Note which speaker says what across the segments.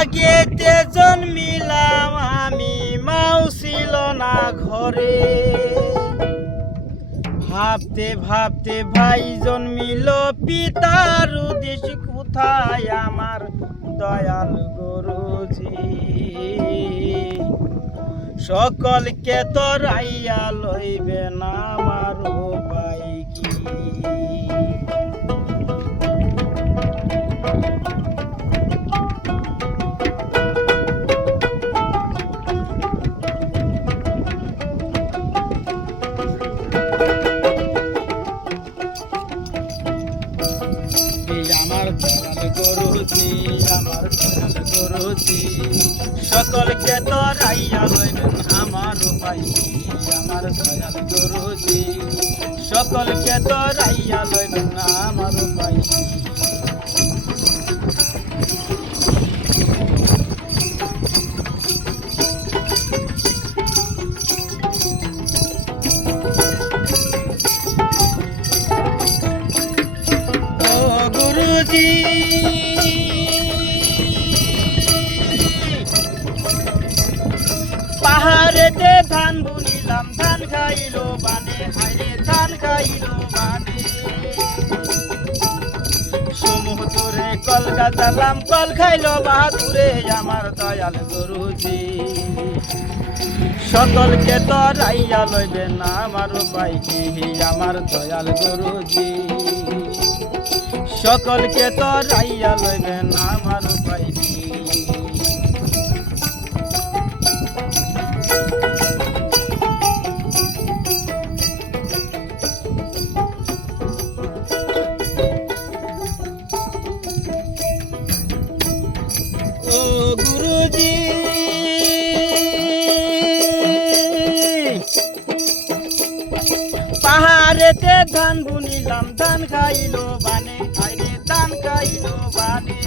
Speaker 1: আগেতে জন্মিলাম, আমি মাও ছিল না ঘরে। ভাবতে ভাবতে ভাই জন্মিল পিতার উদ্দেশ কোথায় আমার দয়াল গুরুজি? সকলকে তোরাইয়া লইবে না আমার গুরুজি সকলকে তোরাইয়া লইবেন আমার উপায় কি? আমার দয়াল গুরুজি সকলকে তোরাইয়া লইবেন আমার উপায় কি? ও ধান খাইলো বানে ধান খাইলো বানে। সমুদ্রে কল গাছালাম কল খাইলো বাহাদুরে আমার দয়াল গুরুজি। সকলকে তরাইয়া লইবে না আমার উপায় কি, আমার দয়াল গুরুজি। সকলকে তরাইয়া লইবে না আমার উপায় কি পাহাড়েতে ধান বুনিলাম, ধান খাইলো বানে, আইরে ধান খাইলো বানে।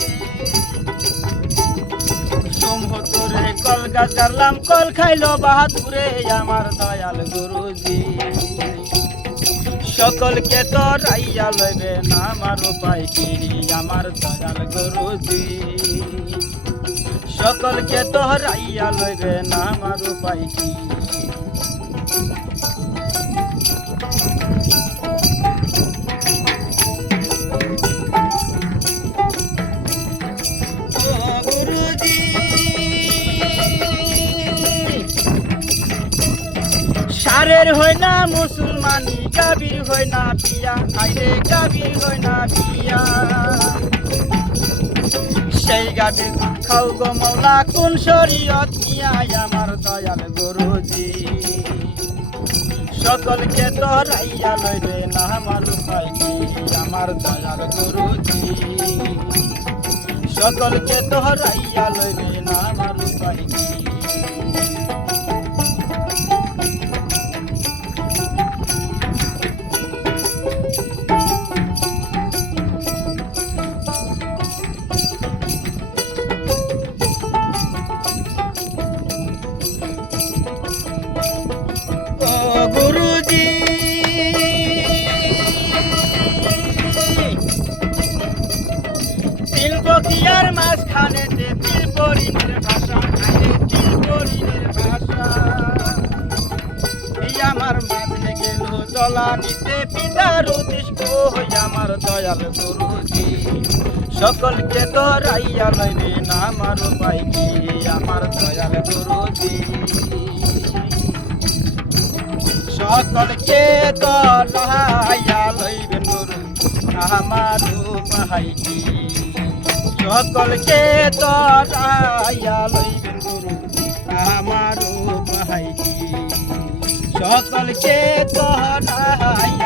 Speaker 1: সমুদ্রে কল গাছ গাড়লাম, কল খাইলো বাহাদুরে, আমার দয়াল গুরুজি। সকলকে তরাইয়া লইবে না আমার উপায় কি আমার দয়াল গুরুজি। সকলকে তরাইয়া লইবে না আমার উপায় কি সারের হয় না মুসলমানি গাবির হয় না পিয়া আইরে গাবির হয় না পিয়া। সেই গাবির খাও গো মৌলা, কোন শরীয়ত নিয়াই আমার দয়াল গুরুজি। সকলকে তরাইয়া লইবে না আমার উপায় কি আমার দয়াল গুরুজি। সকলকে তরাইয়া লইবে মাঝখানেতে তিল পরিণের ভাষা আরে তিল পরিণের ভাষা। এই আমার মাঝে গেল চলা নিতে পিতার উদ্দেশ্য হই আমার দয়াল গুরুজি। সকলকে ধরাইয়া লইবে না আমার উপায় কি, আমার দয়াল গুরুজি। সকলকে তলাইয়া লইবেন গুরু আমার উপায় কি? সকলকে তলাইয়া লইবেন আমার কি সকলকে তলাইয়া